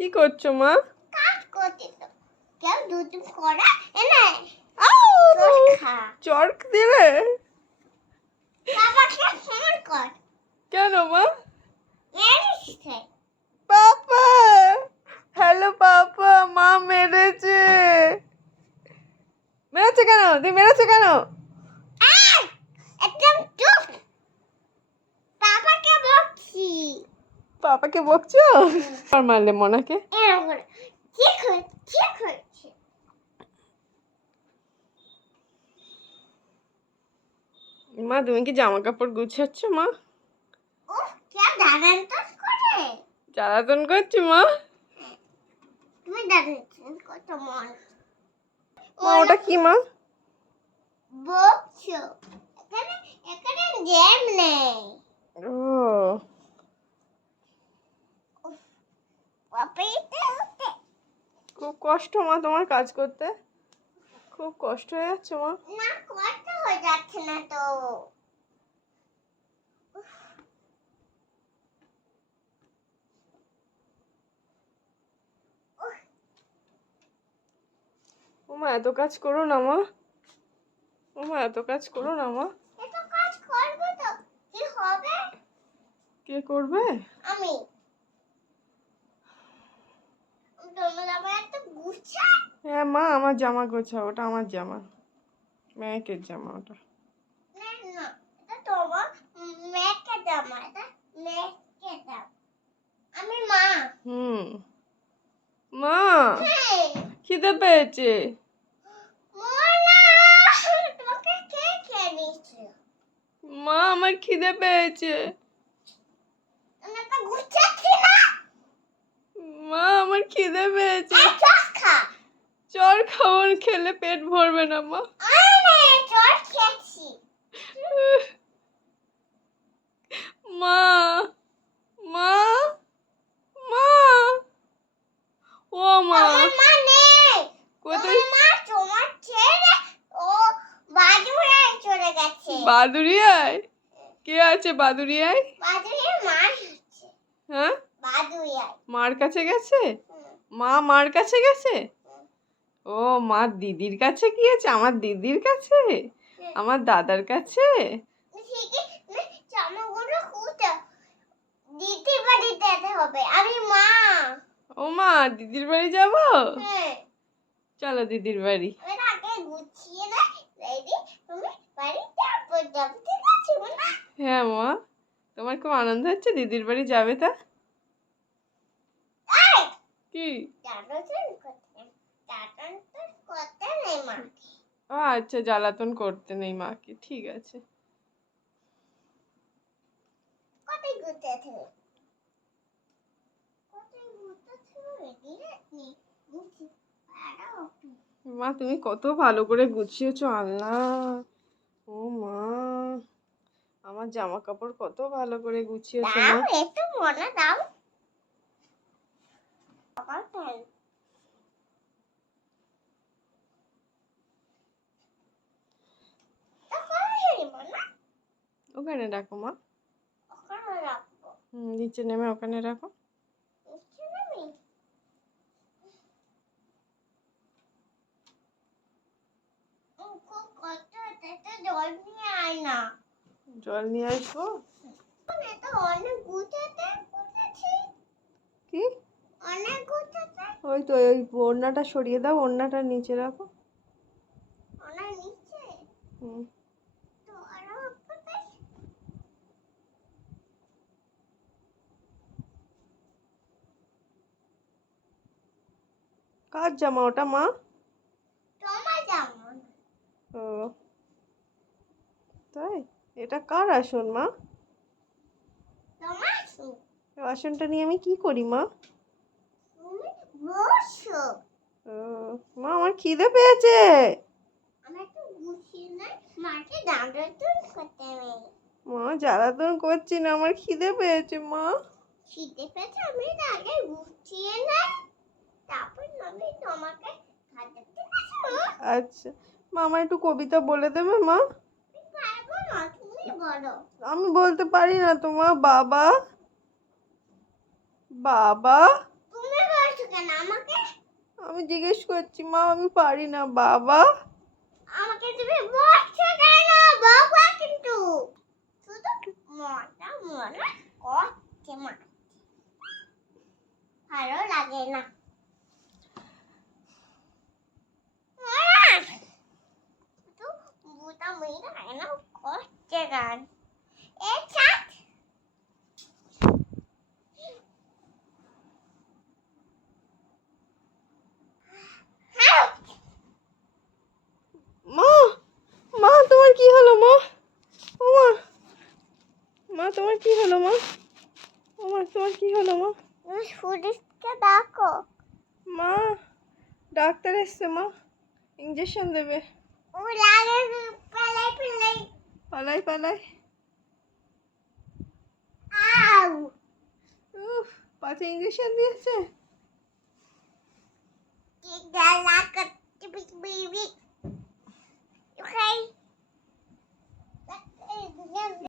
কি করছ মা? কাজ করতে তো। কেউ দুধ করা এনে চড়ক দিলে বাবাকে ফোন কর কেন মা মেরেছে পাপা হ্যালো পাপা মা মেরেছে মেরেছে কেন তুই মেরেছে কেন আয়! একদম চুপ বাবাকে বকছি পাপাকে বকছো? আর মারলে মনাকে। মা তুমি কি জামা কাপড় গুছাচ্ছ মা? জ্বালাতন করছি মা? মা ওটা কি মা? বকছো। এখানে এখানে জ্যাম নেই। ও। কষ্ট মা তোমার কাজ করতে? খুব কষ্ট হয়ে যাচ্ছে মা। না কষ্ট হয়ে যাচ্ছে না তো। ও মা এত কাজ করো না মা। ও মা এত কাজ করো না মা। এত কাজ করব তো কি হবে? কে করবে? আমি তোমার আবার এত গুছা হ্যাঁ মা আমার জামা গোছা ওটা আমার জামা। মেয়েকের জামা ওটা। মা। হুম। মা হ্যাঁ। খিদে পেয়েছে? মা আমার খিদে পেয়েছে। মা আমার খিদে পেয়েছে। খা চর খাবার খেলে পেট ভরবে না মা। মা মা মা। ও মা। কোথায়? বাদুরিয়ায় কে আছে বাদুরিয়ায় হ্যাঁ? মার কাছে গেছে? মা মার কাছে গেছে? ও মা দিদির কাছে গিয়েছে? আমার দিদির কাছে? আমার দাদার কাছে? ও মা দিদির বাড়ি যাব? হ্যাঁ। চলো দিদির বাড়ি। হ্যাঁ মা। তোমার খুব আনন্দ হচ্ছে? দিদির বাড়ি যাবে তা? কি? চাটন করতে চাটন তো করতে নেই মা ও আচ্ছা জ্বালাতন করতে নেই মাকে ঠিক আছে। মা তুমি কত ভালো করে গুছিয়েছো আল্লাহ ও মা আমার জামা কাপড় কত ভালো করে গুছিয়েছো মা। একটু মনে দাও। আমার ওখানে রাখো মা। হুম, নিচে নেমে ওখানে রাখো। জল নিয়ে আয় না। জল নিয়ে আসব অনেক গুছাতে কি? অনেক গুছাতে। ওই তো ওই ওড়নাটা সরিয়ে দাও ওড়নাটা নিচে রাখো। অনেক নিচে? হুম তো আরও কোথায় কার জামা ওটা মা? তোমার যেমন ও। তাই? এটা কার আসন মা? তোমার আসনটা নিয়ে আমি কি করি মা? বসো। ও মা আমার খিদে পেয়েছে। মা জ্বালাতন করছি না আমার খিদে পেয়েছে মা। খিদে পেয়েছে আমি আগে গুছিয়ে নাই। আচ্ছা মা আমার একটু কবিতা বলে দেবে মা? আমি বলতে পারি না তোমার বাবা? বাবা? আমি জিজ্ঞেস করছি মা আমি পারি না বাবা? আমাকে তুমি বলছো কেন? বাবা কিন্তু শুধু মজা মজা করছে মা। ভালো লাগে না শুধু বুটা মেয়েরা কেন করছে গান এ ছাড় হ্যাঁ মা মা তোমার কি হলো মা? ও মা মা তোমার কি হলো মা? ও মা তোমার কি হলো মা? তুমি পুলিশকে ডাকো। মা ডাক্তার এসছে মা। ইঞ্জেকশন দেবে। ও লাগে পালাই পালাই Palay, palay. Ow! Uf, pati English yan diyan Gigalakot. Baby. Okay?